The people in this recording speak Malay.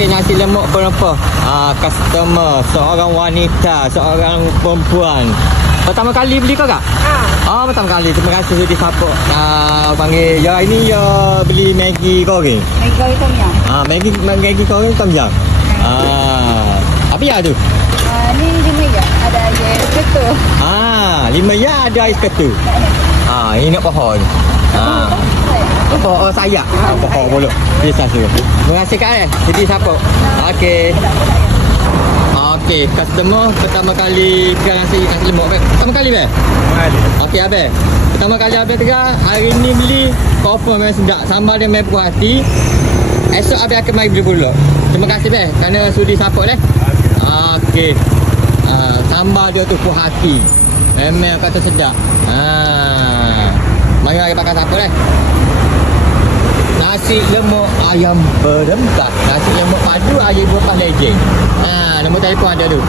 Okey, nasi lemak berapa? Customer, seorang wanita, seorang perempuan. Pertama kali beli kau kak? Pertama kali. Terima kasih sudi support. Panggil ya ini ya beli Maggi goreng. Maggi goreng tom yum. Maggi goreng tom yum. Apa ya tu? Ni 5 ya. Ada ais ketu. 5 ya ada ais ketu. Ini nak pohon. Oh, saya. Pohon boleh. Biasa tu. Terima kasih kak jadi support. Okey. Okey, customer pertama kali pegang nasi lemak. Pertama kali be? Okey, abe. Pertama kali abe tegar, hari ni beli confirm memang sedap. Sambal dia memang puas hati. Esok abe akan mari beli pula. Terima kasih be kerana sudi support Okey. Sambal dia tu puas hati. Memang kata sedap. Mari lagi pakai support Nasi lemak ayam berempah. Nasi lemak padu ayam berempah legend. Nombor telefon ada tu.